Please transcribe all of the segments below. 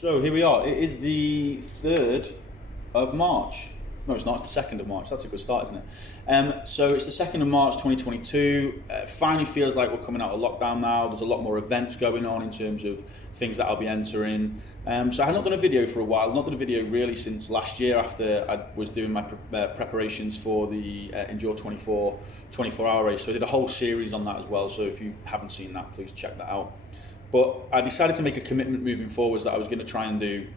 So here we are. It is the 3rd of March. No, it's not. It's the 2nd of March. That's a good start, isn't it? So it's the 2nd of March 2022. It finally feels like we're coming out of lockdown now. There's a lot more events going on in terms of things that I'll be entering. So I have not done a video for a while. I've not done a video really since last year after I was doing my preparations for the Endure 24-hour race. So I did a whole series on that as well. So if you haven't seen that, please check that out. But I decided to make a commitment moving forwards that I was going to try and do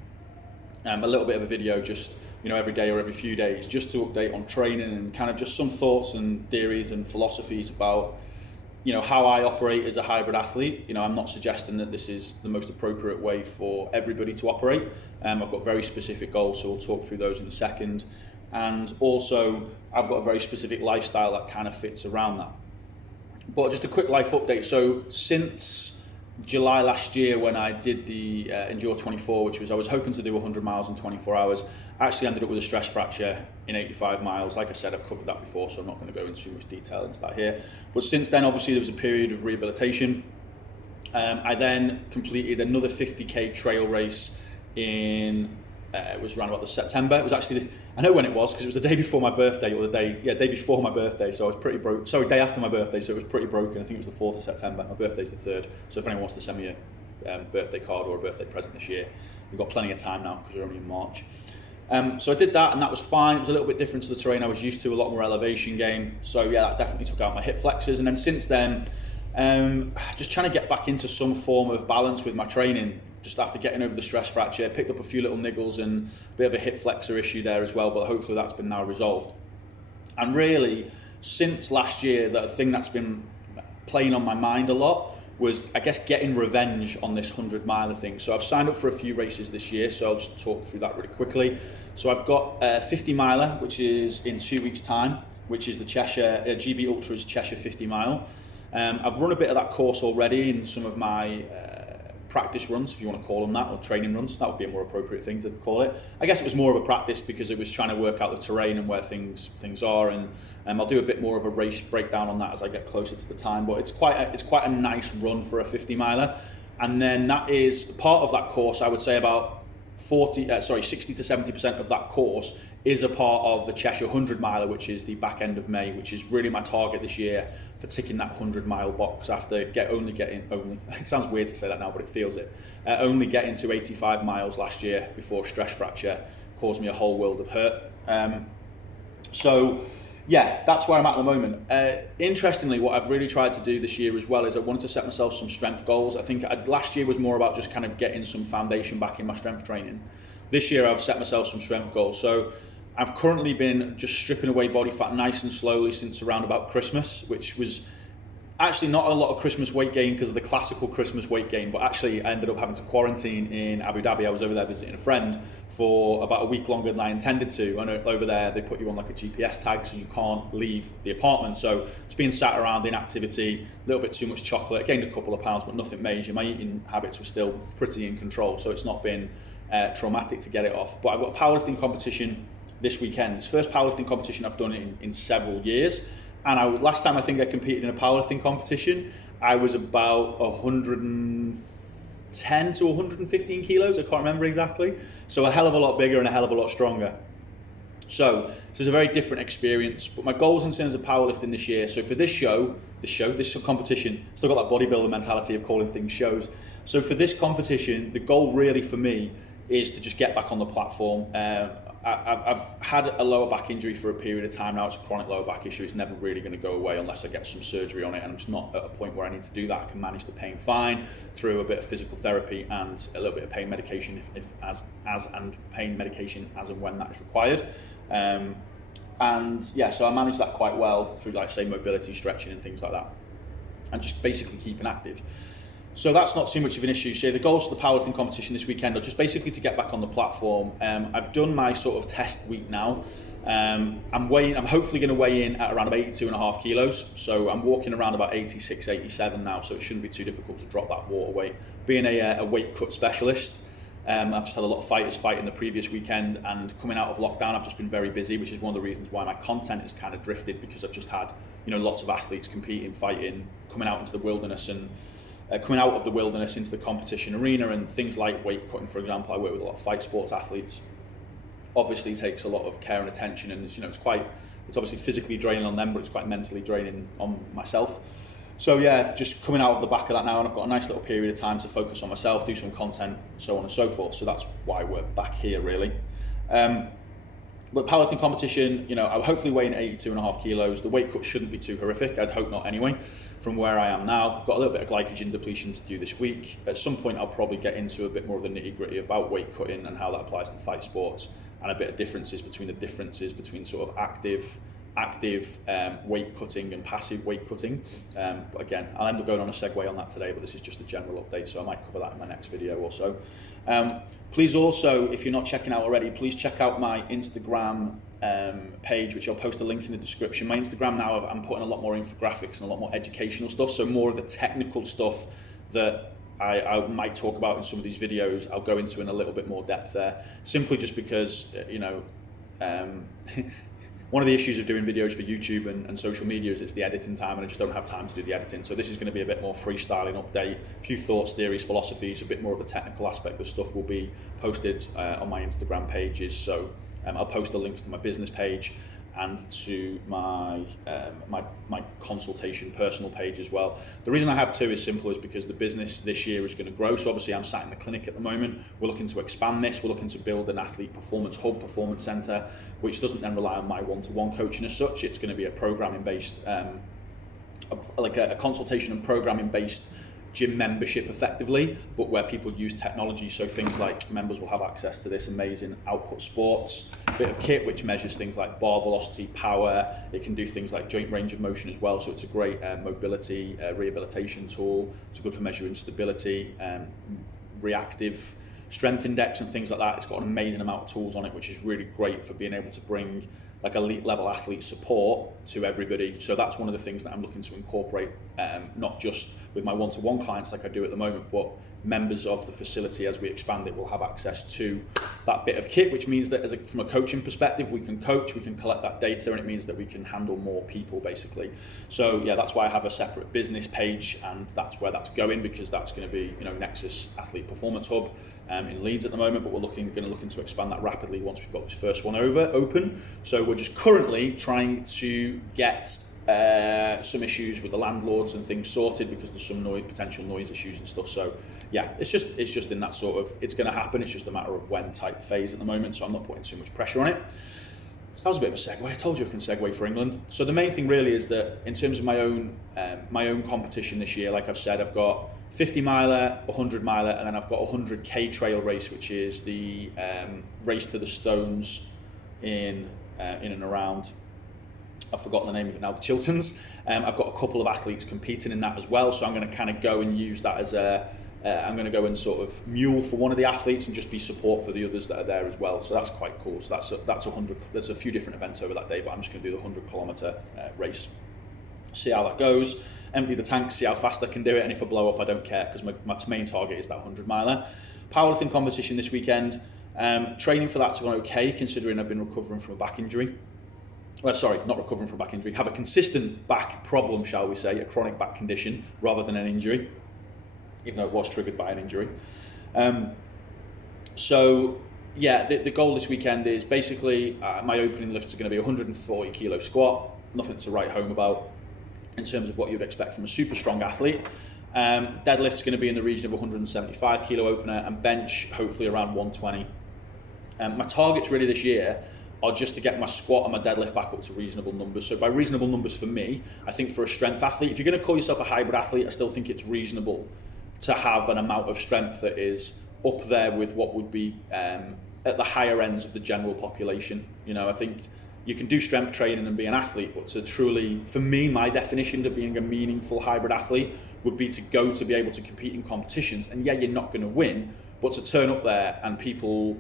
a little bit of a video just every day or every few days, just to update on training and kind of just some thoughts and theories and philosophies about how I operate as a hybrid athlete. I'm not suggesting that this is the most appropriate way for everybody to operate. I've got very specific goals, so we'll talk through those in a second. And also, I've got a very specific lifestyle that kind of fits around that. But just a quick life update. So since July last year, when I did the Endure 24, which was I was hoping to do 100 miles in 24 hours, I actually ended up with a stress fracture in 85 miles. Like I said, I've covered that before, so I'm not going to go into too much detail into that here. But since then, obviously, there was a period of rehabilitation. I then completed another 50k trail race in, it was around about the September. It was actually, I know when it was, because it was the day before my birthday, or day before my birthday, so I was pretty broke. Sorry, day after my birthday, so it was pretty broken. I think it was the 4th of September. My birthday's the 3rd, so if anyone wants to send me a birthday card or a birthday present this year, we've got plenty of time now, because we're only in March. So I did that, and that was fine. It was a little bit different to the terrain I was used to, a lot more elevation gain. So yeah, that definitely took out my hip flexors. And then since then, just trying to get back into some form of balance with my training. Just after getting over the stress fracture, picked up a few little niggles and a bit of a hip flexor issue there as well, but hopefully that's been now resolved. And really, since last year, the thing that's been playing on my mind a lot was, I guess, getting revenge on this 100-miler thing. So I've signed up for a few races this year, so I'll just talk through that really quickly. So I've got a 50-miler, which is in 2 weeks' time, which is the Cheshire GB Ultras Cheshire 50-mile. I've run a bit of that course already in some of my practice runs, if you want to call them that, or training runs. That would be a more appropriate thing to call it. I guess it was more of a practice because it was trying to work out the terrain and where things are, and I'll do a bit more of a race breakdown on that as I get closer to the time. But it's quite a nice run for a 50-miler, and then that is part of that course. I would say about 60 to 70% of that course is a part of the Cheshire 100-miler, which is the back end of May, which is really my target this year for ticking that 100-mile box after it sounds weird to say that now, but it feels it. Only getting to 85 miles last year before stress fracture caused me a whole world of hurt. So yeah, that's where I'm at the moment. Interestingly, what I've really tried to do this year as well is I wanted to set myself some strength goals. I think last year was more about just kind of getting some foundation back in my strength training. This year I've set myself some strength goals. So I've currently been just stripping away body fat nice and slowly since around about Christmas, which was actually not a lot of Christmas weight gain because of the classical Christmas weight gain, but actually I ended up having to quarantine in Abu Dhabi. I was over there visiting a friend for about a week longer than I intended to. And over there they put you on like a GPS tag so you can't leave the apartment. So it's being sat around in activity, a little bit too much chocolate, gained a couple of pounds, but nothing major. My eating habits were still pretty in control, so it's not been traumatic to get it off. But I've got a powerlifting competition this weekend. It's the first powerlifting competition I've done in several years. And last time I think I competed in a powerlifting competition, I was about 110 to 115 kilos. I can't remember exactly. So a hell of a lot bigger and a hell of a lot stronger. So it's a very different experience. But my goals in terms of powerlifting this year, so for this competition, still got that bodybuilder mentality of calling things shows. So for this competition, the goal really for me is to just get back on the platform. I've had a lower back injury for a period of time now. It's a chronic lower back issue. It's never really going to go away unless I get some surgery on it, and I'm just not at a point where I need to do that. I can manage the pain fine through a bit of physical therapy and a little bit of pain medication and pain medication as and when that is required. And yeah, so I manage that quite well through, like, say, mobility, stretching and things like that, and just basically keeping active. So that's not too much of an issue. So the goals for the powerlifting competition this weekend are just basically to get back on the platform. I've done my sort of test week now. I'm hopefully going to weigh in at around about 82.5 kilos. So I'm walking around about 86, 87 now. So it shouldn't be too difficult to drop that water weight. Being a weight cut specialist, I've just had a lot of fighters fight in the previous weekend, and coming out of lockdown, I've just been very busy, which is one of the reasons why my content has kind of drifted, because I've just had, lots of athletes competing, fighting, coming out into the wilderness and coming out of the wilderness into the competition arena, and things like weight cutting, for example. I work with a lot of fight sports athletes. Obviously takes a lot of care and attention, and it's obviously physically draining on them, but it's quite mentally draining on myself. So yeah, just coming out of the back of that now, and I've got a nice little period of time to focus on myself, do some content, so on and so forth. So that's why we're back here, really. But powerlifting competition, I'm hopefully weighing 82.5 kilos. The weight cut shouldn't be too horrific. I'd hope not anyway, from where I am now. I've got a little bit of glycogen depletion to do this week. At some point, I'll probably get into a bit more of the nitty gritty about weight cutting and how that applies to fight sports, and a bit of differences between sort of active weight cutting and passive weight cutting. But again, I'll end up going on a segue on that today, but this is just a general update, so I might cover that in my next video or so. Please also, if you're not checking out already, please check out my Instagram page, which I'll post a link in the description. My Instagram now, I'm putting a lot more infographics and a lot more educational stuff, so more of the technical stuff that I might talk about in some of these videos, I'll go into in a little bit more depth there, simply just because, one of the issues of doing videos for YouTube and social media is it's the editing time, and I just don't have time to do the editing. So this is going to be a bit more freestyling update, a few thoughts, theories, philosophies, a bit more of the technical aspect of stuff will be posted on my Instagram pages. So I'll post the links to my business page and to my consultation personal page as well. The reason I have two is simple, is because the business this year is going to grow. So obviously I'm sat in the clinic at the moment. We're looking to expand this. We're looking to build an athlete performance hub, performance center, which doesn't then rely on my one-to-one coaching as such. It's going to be a programming based, like a consultation and programming based gym membership effectively, but where people use technology. So things like members will have access to this amazing Output Sports bit of kit which measures things like bar velocity, power. It can do things like joint range of motion as well, so it's a great mobility rehabilitation tool. It's good for measuring stability, reactive strength index and things like that. It's got an amazing amount of tools on it, which is really great for being able to bring like elite level athlete support to everybody. So that's one of the things that I'm looking to incorporate, not just with my one-to-one clients like I do at the moment, but members of the facility as we expand it will have access to that bit of kit, which means that from a coaching perspective, we can coach, we can collect that data, and it means that we can handle more people basically. So yeah, that's why I have a separate business page, and that's where that's going, because that's going to be, Nexus Athlete Performance Hub in Leeds at the moment, but we're going to look to expand that rapidly once we've got this first one open. So we're just currently trying to get some issues with the landlords and things sorted, because there's some potential noise issues and stuff. So yeah, it's just in that sort of, it's going to happen, it's just a matter of when type phase at the moment, so I'm not putting too much pressure on it. So that was a bit of a segue. I told you I can segue for England. So the main thing really is that in terms of my own competition this year, like I've said, I've got 50 miler, 100 miler, and then I've got a 100k trail race, which is the race to the stones in and around, I've forgotten the name of it now, the Chilterns. I've got a couple of athletes competing in that as well, so I'm going to kind of go and use that as I'm going to go and sort of mule for one of the athletes and just be support for the others that are there as well. So that's quite cool. So that's 100. There's a few different events over that day, but I'm just going to do the 100-kilometer race. See how that goes. Empty the tank, see how fast I can do it, and if I blow up, I don't care, because my main target is that 100 miler. Powerlifting competition this weekend. Training for that's gone okay, considering I've been recovering from a back injury. Well, sorry, not recovering from a back injury. Have a consistent back problem, shall we say, a chronic back condition rather than an injury, even though it was triggered by an injury. So yeah, the goal this weekend is basically my opening lifts are going to be 140 kilo squat, nothing to write home about in terms of what you'd expect from a super strong athlete. Deadlift's going to be in the region of 175 kilo opener, and bench hopefully around 120. My targets really this year are just to get my squat and my deadlift back up to reasonable numbers. So by reasonable numbers for me, I think for a strength athlete, if you're going to call yourself a hybrid athlete, I still think it's reasonable to have an amount of strength that is up there with what would be at the higher ends of the general population. I think you can do strength training and be an athlete, but to truly, for me, my definition of being a meaningful hybrid athlete would be to be able to compete in competitions. And yeah, you're not going to win, but to turn up there and people,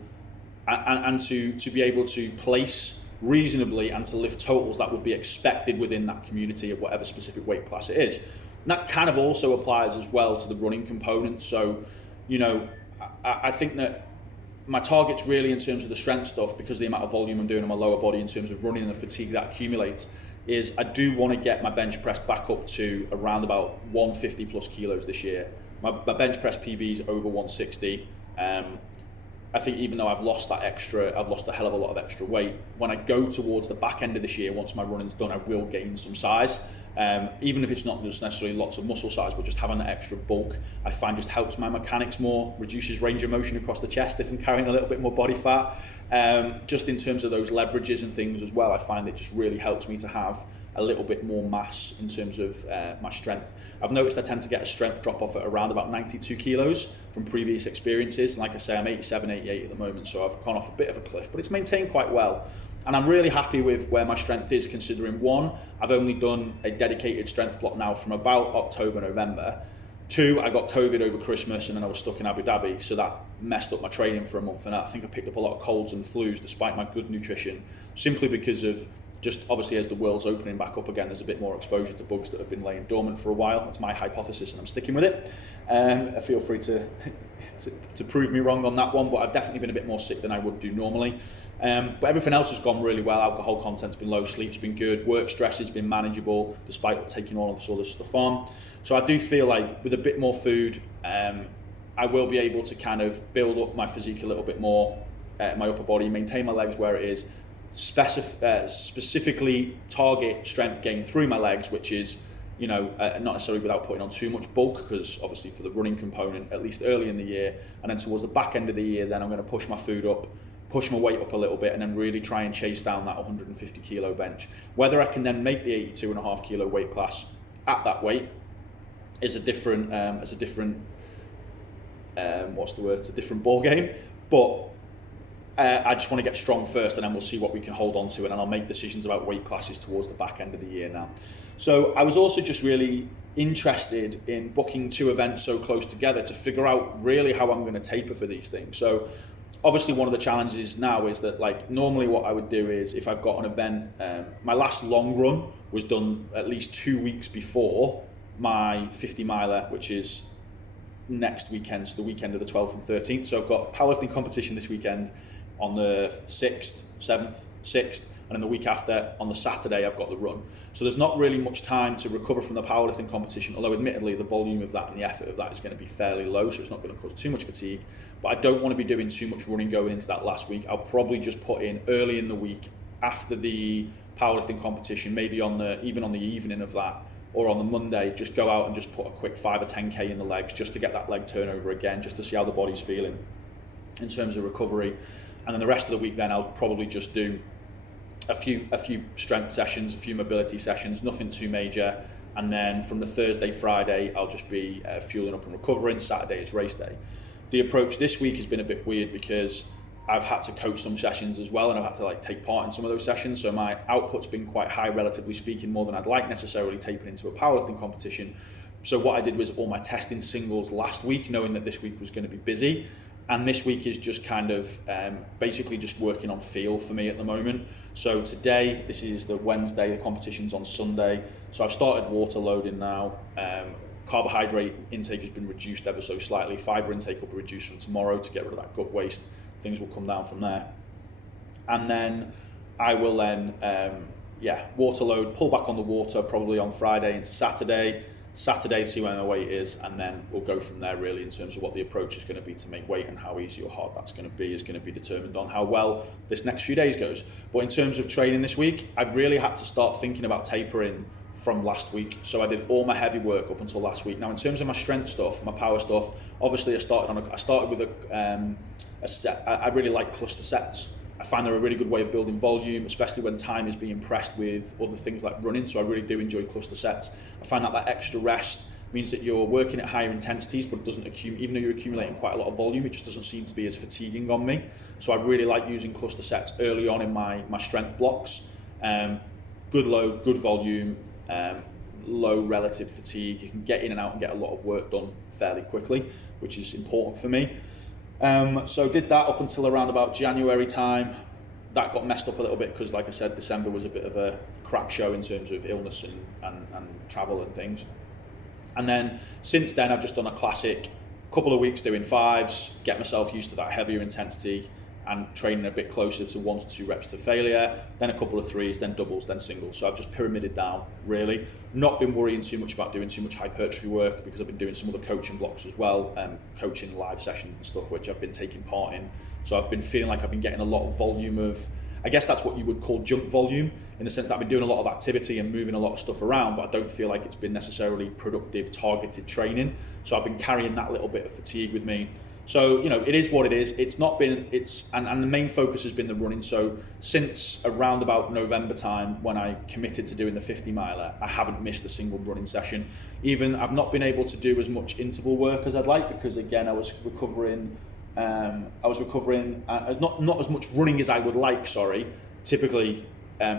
and to be able to place reasonably and to lift totals that would be expected within that community of whatever specific weight class it is. And that kind of also applies as well to the running component. So, I think that my targets really in terms of the strength stuff, because of the amount of volume I'm doing on my lower body in terms of running and the fatigue that accumulates, is I do want to get my bench press back up to around about 150 plus kilos this year. My bench press PB is over 160. I think even though I've lost a hell of a lot of extra weight, when I go towards the back end of this year, once my running's done, I will gain some size. Even if it's not just necessarily lots of muscle size, but just having that extra bulk, I find just helps my mechanics more, reduces range of motion across the chest if I'm carrying a little bit more body fat. Just in terms of those leverages and things as well, I find it just really helps me to have a little bit more mass in terms of my strength. I've noticed I tend to get a strength drop off at around about 92 kilos from previous experiences. And like I say, I'm 87, 88 at the moment, so I've gone off a bit of a cliff, but it's maintained quite well. And I'm really happy with where my strength is, considering one, I've only done a dedicated strength block now from about October, November. Two, I got COVID over Christmas and then I was stuck in Abu Dhabi, so that messed up my training for a month, and I think I picked up a lot of colds and flus despite my good nutrition, simply because of just obviously as the world's opening back up again, there's a bit more exposure to bugs that have been laying dormant for a while. That's my hypothesis and I'm sticking with it. Feel free to prove me wrong on that one, but I've definitely been a bit more sick than I would do normally. But everything else has gone really well. Alcohol content's been low, sleep's been good, work stress has been manageable despite taking all of this other stuff on. So I do feel like with a bit more food, I will be able to kind of build up my physique a little bit more, my upper body, maintain my legs where it is, specifically target strength gain through my legs, which is, not necessarily without putting on too much bulk, because obviously for the running component, at least early in the year, and then towards the back end of the year, then I'm going to push my food up, push my weight up a little bit, and then really try and chase down that 150 kilo bench. Whether I can then make the 82.5 kilo weight class at that weight is a different ball game, but I just want to get strong first, and then we'll see what we can hold on to, and then I'll make decisions about weight classes towards the back end of the year now. So I was also just really interested in booking two events so close together to figure out really how I'm going to taper for these things. So obviously one of the challenges now is that, like, normally what I would do is if I've got an event, my last long run was done at least 2 weeks before my 50 miler, which is next weekend, so the weekend of the 12th and 13th. So I've got a powerlifting competition this weekend on the 6th, 7th, 6th, and then the week after on the Saturday I've got the run. So there's not really much time to recover from the powerlifting competition, although admittedly the volume of that and the effort of that is going to be fairly low, so it's not going to cause too much fatigue. But I don't want to be doing too much running going into that last week. I'll probably just put in early in the week after the powerlifting competition, maybe even on the evening of that, or on the Monday, just go out and just put a quick 5 or 10k in the legs, just to get that leg turnover again, just to see how the body's feeling in terms of recovery. And then the rest of the week then I'll probably just do a few strength sessions, a few mobility sessions, nothing too major. And then from the Thursday, Friday, I'll just be fueling up and recovering. Saturday is race day. The approach this week has been a bit weird because I've had to coach some sessions as well, and I've had to take part in some of those sessions. So my output's been quite high, relatively speaking, more than I'd like necessarily tapering into a powerlifting competition. So what I did was all my testing singles last week, knowing that this week was going to be busy. And this week is just kind of basically just working on feel for me at the moment. So today, this is the Wednesday, the competition's on Sunday. So I've started water loading now. Carbohydrate intake has been reduced ever so slightly. Fiber intake will be reduced from tomorrow to get rid of that gut waste. Things will come down from there. And then I will water load, pull back on the water probably on Friday into Saturday. Saturday, see where my weight is, and then we'll go from there really in terms of what the approach is going to be to make weight, and how easy or hard that's going to be is going to be determined on how well this next few days goes. But in terms of training this week, I really had to start thinking about tapering from last week. So I did all my heavy work up until last week. Now in terms of my strength stuff, my power stuff, obviously I started with a set. I really like cluster sets. I find they're a really good way of building volume, especially when time is being pressed with other things like running. So I really do enjoy cluster sets. I find that extra rest means that you're working at higher intensities, but it doesn't accumulate. Even though you're accumulating quite a lot of volume, it just doesn't seem to be as fatiguing on me. So I really like using cluster sets early on in my strength blocks. Good load, good volume, low relative fatigue. You can get in and out and get a lot of work done fairly quickly, which is important for me. So did that up until around about January time. That got messed up a little bit because, like I said, December was a bit of a crap show in terms of illness and travel and things. And then since then, I've just done a classic couple of weeks doing fives, get myself used to that heavier intensity, and training a bit closer to 1 to 2 reps to failure, then a couple of threes, then doubles, then singles. So I've just pyramided down, really. Not been worrying too much about doing too much hypertrophy work, because I've been doing some other coaching blocks as well, coaching live sessions and stuff, which I've been taking part in. So I've been feeling like I've been getting a lot of volume of, I guess that's what you would call junk volume, in the sense that I've been doing a lot of activity and moving a lot of stuff around, but I don't feel like it's been necessarily productive, targeted training. So I've been carrying that little bit of fatigue with me. So, it is what it is. It's not been, and the main focus has been the running. So since around about November time, when I committed to doing the 50 miler, I haven't missed a single running session. Even I've not been able to do as much interval work as I'd like, because again, I was recovering, not as much running as I would like, typically,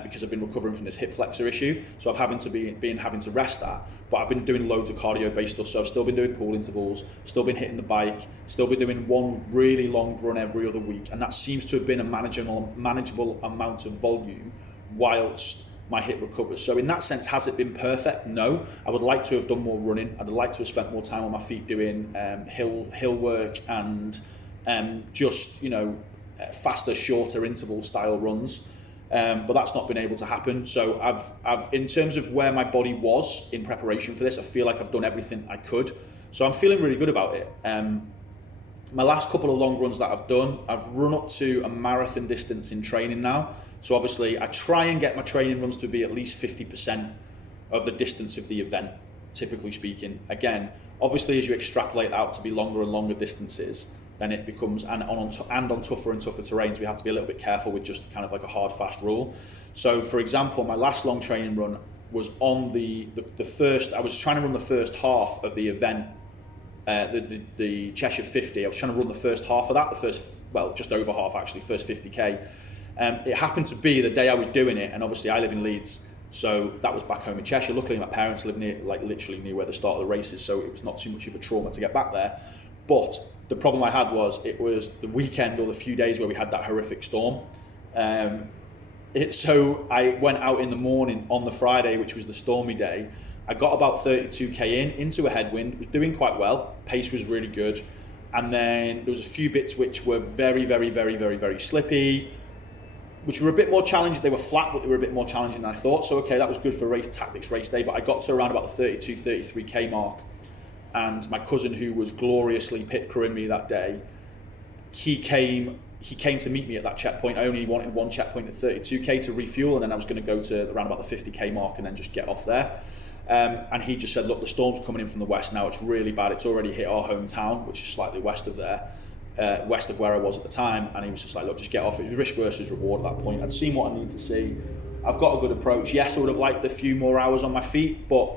because I've been recovering from this hip flexor issue, so I've having to rest that. But I've been doing loads of cardio-based stuff, so I've still been doing pool intervals, still been hitting the bike, still been doing one really long run every other week, and that seems to have been a manageable amount of volume whilst my hip recovers. So in that sense, has it been perfect? No. I would like to have done more running. I'd like to have spent more time on my feet doing hill work and faster, shorter interval style runs. But that's not been able to happen. So I've in terms of where my body was in preparation for this, I feel like I've done everything I could. So I'm feeling really good about it. My last couple of long runs that I've done, I've run up to a marathon distance in training now. So obviously I try and get my training runs to be at least 50% of the distance of the event, typically speaking. Again, obviously as you extrapolate out to be longer and longer distances, then it becomes, and on tougher and tougher terrains, we have to be a little bit careful with just kind of like a hard, fast rule. So for example, my last long training run was on the first, I was trying to run the first half of the event, the Cheshire 50. I was trying to run the first half of that, just over half actually, first 50k. It happened to be the day I was doing it, and obviously I live in Leeds, so that was back home in Cheshire. Luckily my parents live near, literally near where the start of the race is, so it was not too much of a trauma to get back there. But the problem I had was, it was the weekend or the few days where we had that horrific storm. So I went out in the morning on the Friday, which was the stormy day. I got about 32k into a headwind, was doing quite well. Pace was really good. And then there was a few bits which were very, very, very, very, very slippy, which were a bit more challenging. They were flat, but they were a bit more challenging than I thought. So, okay, that was good for race tactics race day, but I got to around about the 32, 33k mark. And my cousin, who was gloriously pit crewing me that day, he came to meet me at that checkpoint. I only wanted one checkpoint at 32k to refuel, and then I was going to go to around about the 50k mark and then just get off there. And he just said, look, the storm's coming in from the west now. It's really bad. It's already hit our hometown, which is slightly west of there, west of where I was at the time. And he was just like, look, just get off. It was risk versus reward at that point. I'd seen what I needed to see. I've got a good approach. Yes, I would have liked a few more hours on my feet, but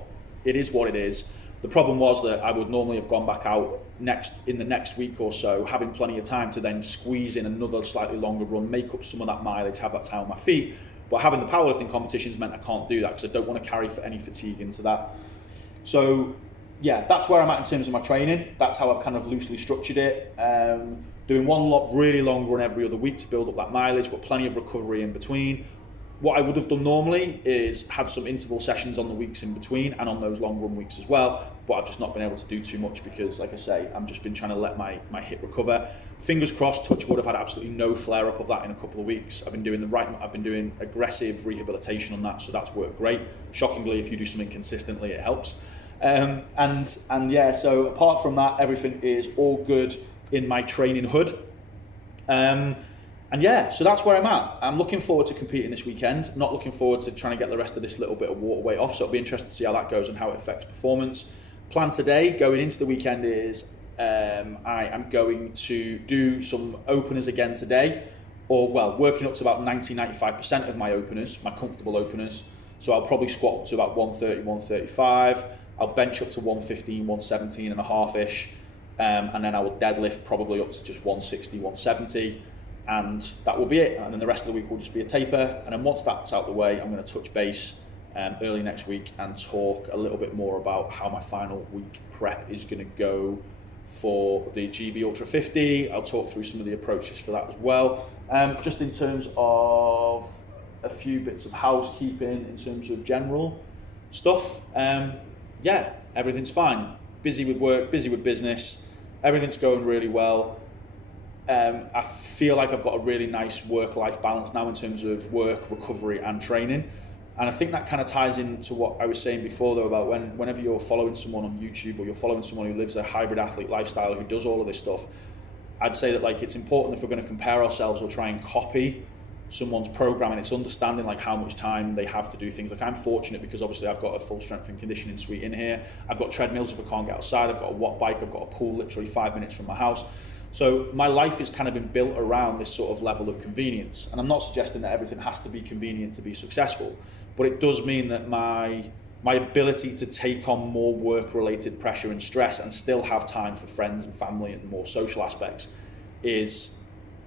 it is what it is. The problem was that I would normally have gone back out in the next week or so, having plenty of time to then squeeze in another slightly longer run, make up some of that mileage, have that time on my feet. But having the powerlifting competitions meant I can't do that, because I don't want to carry for any fatigue into that. So yeah, that's where I'm at in terms of my training. That's how I've kind of loosely structured it. Doing one really long run every other week to build up that mileage, but plenty of recovery in between. What I would have done normally is had some interval sessions on the weeks in between and on those long run weeks as well, but I've just not been able to do too much because, like I say, I've just been trying to let my hip recover. Fingers crossed, touch wood, I've had absolutely no flare up of that in a couple of weeks. I've been doing aggressive rehabilitation on that, so that's worked great. Shockingly, if you do something consistently, it helps. And yeah, so apart from that, everything is all good in my training hood. And yeah, so that's where I'm at. I'm looking forward to competing this weekend. Not looking forward to trying to get the rest of this little bit of water weight off. So it'll be interesting to see how that goes and how it affects performance. Plan today, going into the weekend, is I am going to do some openers again today. Working up to about 90-95% of my openers, my comfortable openers. So I'll probably squat up to about 130, 135. I'll bench up to 115, 117 and a half-ish. And then I will deadlift probably up to just 160, 170. And that will be it. And then the rest of the week will just be a taper. And then once that's out the way, I'm going to touch base early next week and talk a little bit more about how my final week prep is going to go for the GB Ultra 50. I'll talk through some of the approaches for that as well. Just in terms of a few bits of housekeeping, in terms of general stuff. Yeah, everything's fine. Busy with work, busy with business. Everything's going really well. I feel like I've got a really nice work-life balance now in terms of work, recovery, and training. And I think that kind of ties into what I was saying before, though, about whenever you're following someone on YouTube or you're following someone who lives a hybrid athlete lifestyle, who does all of this stuff, I'd say that like it's important if we're going to compare ourselves or try and copy someone's program, and it's understanding like how much time they have to do things. Like I'm fortunate because obviously I've got a full strength and conditioning suite in here. I've got treadmills if I can't get outside. I've got a watt bike. I've got a pool literally 5 minutes from my house. So my life has kind of been built around this sort of level of convenience. And I'm not suggesting that everything has to be convenient to be successful, but it does mean that my ability to take on more work-related pressure and stress and still have time for friends and family and more social aspects is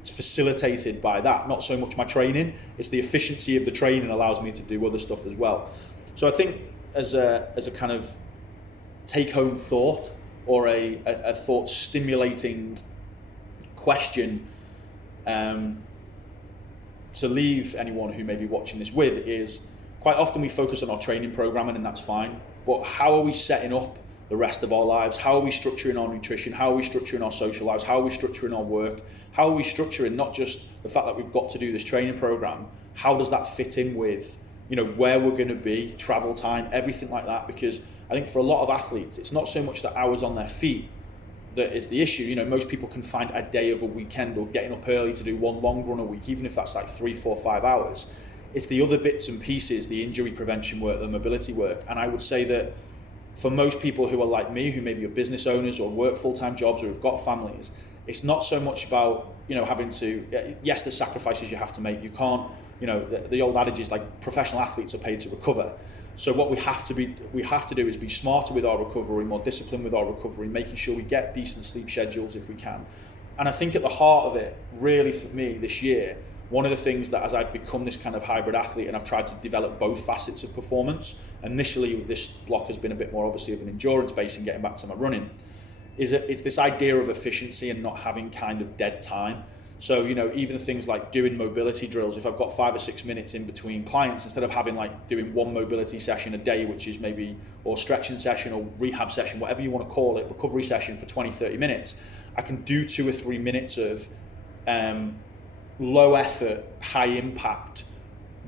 facilitated by that. Not so much my training, it's the efficiency of the training allows me to do other stuff as well. So I think as a kind of take-home thought, or a thought stimulating question to leave anyone who may be watching this with, is quite often we focus on our training programming, and that's fine, but how are we setting up the rest of our lives? How are we structuring our nutrition? How are we structuring our social lives? How are we structuring our work? How are we structuring not just the fact that we've got to do this training program? How does that fit in with, you know, where we're going to be, travel time, everything like that? Because I think for a lot of athletes, it's not so much the hours on their feet that is the issue. You know, most people can find a day of a weekend or getting up early to do one long run a week, even if that's like 3, 4, 5 hours. It's the other bits and pieces, the injury prevention work, the mobility work. And I would say that for most people who are like me, who maybe are business owners or work full-time jobs or have got families, it's not so much about, you know, having to, yes, there's sacrifices you have to make. You can't, you know, the old adage is like professional athletes are paid to recover. So what we have to do is be smarter with our recovery, more disciplined with our recovery, making sure we get decent sleep schedules if we can. And I think at the heart of it, really for me this year, one of the things that as I've become this kind of hybrid athlete and I've tried to develop both facets of performance, initially this block has been a bit more obviously of an endurance base and getting back to my running, is it's this idea of efficiency and not having kind of dead time. So, you know, even things like doing mobility drills, if I've got 5 or 6 minutes in between clients, instead of having like doing one mobility session a day, which is maybe, or stretching session or rehab session, whatever you want to call it, recovery session for 20, 30 minutes, I can do 2 or 3 minutes of low effort, high impact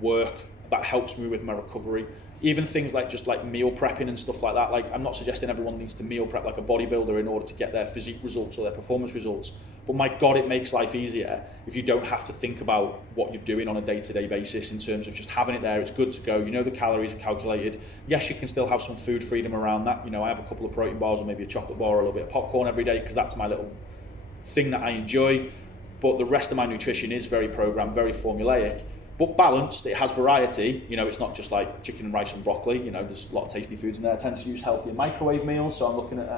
work that helps me with my recovery. Even things like just like meal prepping and stuff like that. Like I'm not suggesting everyone needs to meal prep like a bodybuilder in order to get their physique results or their performance results. But my God, it makes life easier if you don't have to think about what you're doing on a day-to-day basis in terms of just having it there. It's good to go. You know the calories are calculated. Yes, you can still have some food freedom around that. You know, I have a couple of protein bars or maybe a chocolate bar or a little bit of popcorn every day because that's my little thing that I enjoy. But the rest of my nutrition is very programmed, very formulaic, but balanced. It has variety. You know, it's not just like chicken and rice and broccoli. You know, there's a lot of tasty foods in there. I tend to use healthier microwave meals, so I'm looking at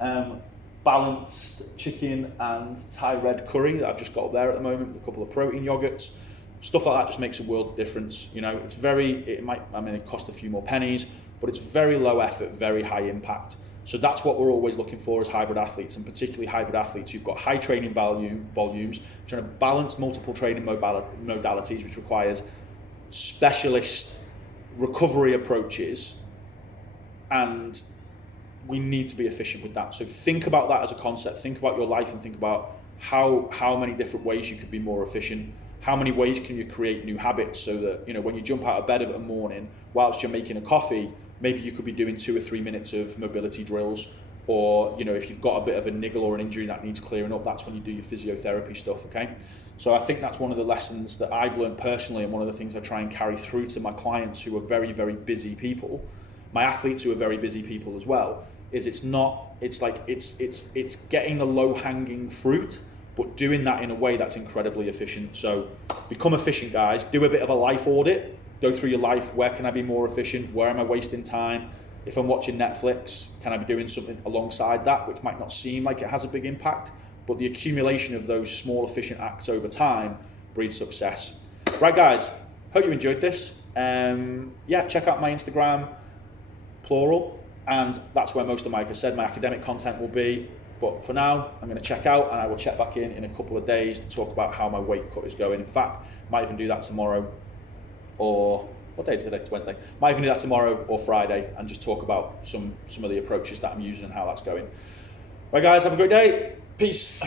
a balanced chicken and Thai red curry that I've just got up there at the moment, with a couple of protein yogurts. Stuff like that just makes a world of difference. You know, it cost a few more pennies, but it's very low effort, very high impact. So that's what we're always looking for as hybrid athletes, and particularly hybrid athletes who've got high training volumes, trying to balance multiple training modalities, which requires specialist recovery approaches, and we need to be efficient with that. So think about that as a concept. Think about your life and think about how many different ways you could be more efficient. How many ways can you create new habits so that, you know, when you jump out of bed in the morning, whilst you're making a coffee, maybe you could be doing 2 or 3 minutes of mobility drills, or, you know, if you've got a bit of a niggle or an injury that needs clearing up, that's when you do your physiotherapy stuff, okay? So I think that's one of the lessons that I've learned personally, and one of the things I try and carry through to my clients who are very, very busy people, my athletes who are very busy people as well, is it's getting the low-hanging fruit, but doing that in a way that's incredibly efficient. So become efficient, guys. Do a bit of a life audit. Go through your life. Where can I be more efficient? Where am I wasting time? If I'm watching Netflix, can I be doing something alongside that, which might not seem like it has a big impact, but the accumulation of those small efficient acts over time breeds success. Right, guys, hope you enjoyed this. Check out my Instagram, plural, and that's where most of my academic content will be. But for now, I'm going to check out, and I will check back in a couple of days to talk about how my weight cut is going. In fact, might even do that tomorrow. Or what day is it today? It's Wednesday. Might even do that tomorrow or Friday and just talk about some of the approaches that I'm using and how that's going. Right, guys, have a great day. Peace.